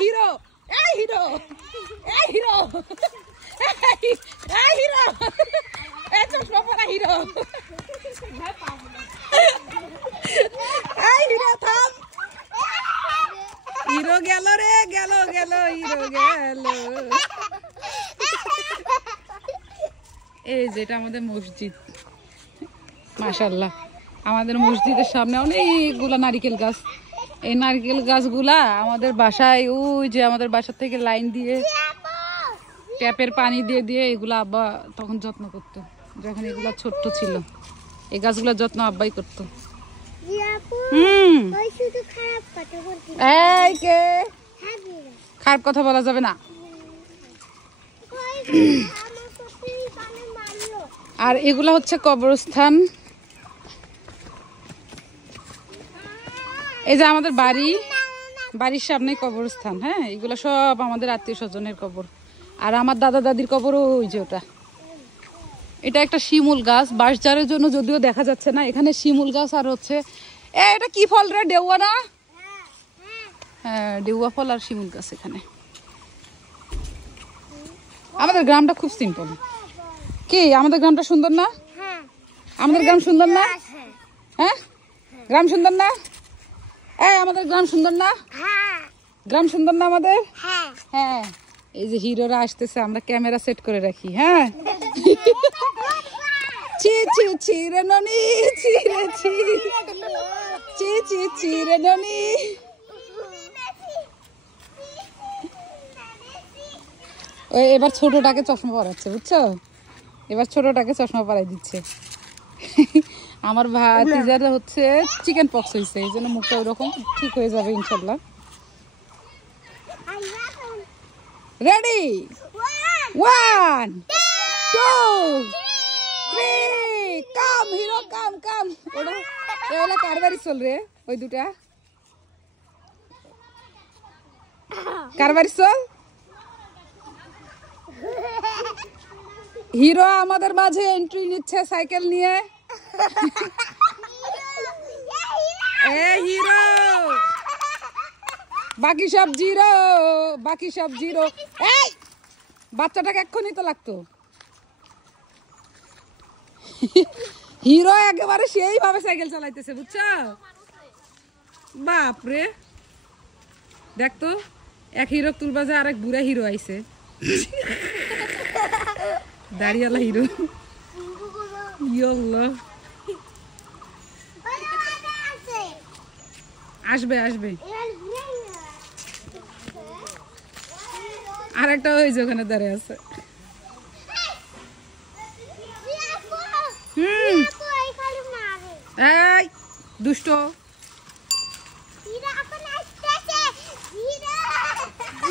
hero এই hero এই hero এই হিরো এই চশমা পরা হিরো এই হিরো থাম হিরো গেল রে গেল গেল হিরো গেল এই যেটা আমাদের মসজিদ মাশাআল্লাহ আমাদের মসজিদের সামনে অনেকগুলা নারকেল গাছ এই নারকেল গাছগুলা আমাদের বাসায় ওই যে আমাদের বাসা থেকে লাইন দিয়ে ট্যাপের পানি দিয়ে দিয়ে এগুলা আব্বা তখন যত্ন করতো যখন এগুলা ছোট্ট ছিল এই গাছগুলোর যত্ন আব্বাই করতো এই কে খারাপ কথা বলা যাবে না আর এগুলা হচ্ছে কবরস্থান এই যে আমাদের বাড়ির সামনে কবরস্থান হ্যাঁ এগুলা সব আমাদের আত্মীয় স্বজনের কবর আর আমার দাদা দাদির কবর ওই যে ওটা এটা একটা শিমুল গাছ বাঁশঝাড়ের জন্য যদিও দেখা যাচ্ছে না এখানে শিমুল গাছ আর হচ্ছে এটা কি ফল রে ডেউয়া না হ্যাঁ ডেউয়া ফল আর শিমুল গাছ এখানে আমাদের গ্রামটা খুব সিম্পল কি আমাদের গ্রামটা সুন্দর না আমাদের গ্রাম সুন্দর না হ্যাঁ গ্রাম সুন্দর না এই আমাদের গ্রাম সুন্দর না গ্রাম সুন্দর না আমাদের হ্যাঁ এই যে হিরোরা আসতেছে আমরা ক্যামেরা সেট করে রাখি হ্যাঁ ছি ছি ছি রে ননি ছি রে ছি ছি ছি ছি রে ননি ওই এবার ছোটটাকে চশমা পরাচ্ছে বুঝছো এবার ছোটটাকে চশমা পরাই দিচ্ছে আমার ভাতিজার হচ্ছে চিকেন পক্স হয়েছে এই জন্য মুখটা ওরকম ঠিক হয়ে যাবে ইনশাল্লাহ রেডি 1 2 3 কাম হিরো কাম কাম ওটা কারবারি চল রে ওই দুটা কারবারি চল হিরো আমাদের মাঝে এন্ট্রি নিচ্ছে সাইকেল নিয়ে এ হিরো বাকি সব জিরো এই বাচ্চাটাকে এক্ষুনি তো লাগতো হিরো একেবারে সেইভাবে সাইকেল চালাইতেছে বুঝছো বাপরে দেখতো এক হিরো তুলবা যে আরেক বুড়া হিরো আইছে দাড়িওয়ালা হিরো ইয়াল্লাহ আসবে আসবে আর একটা ওই যে ওখানে দাঁড়িয়ে আছে এই দুষ্ট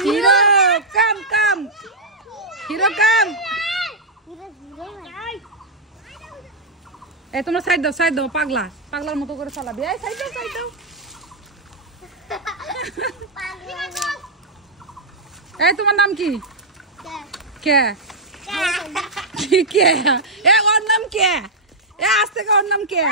হিরো কাম কাম হিরো কাম এই তোমরা সাইড দাও পাগলার মতো করে চালাবি এই সাইড দাও এই তোমার নাম কি কে কে এ ওর নাম কে এ আজ থেকে ওর নাম কে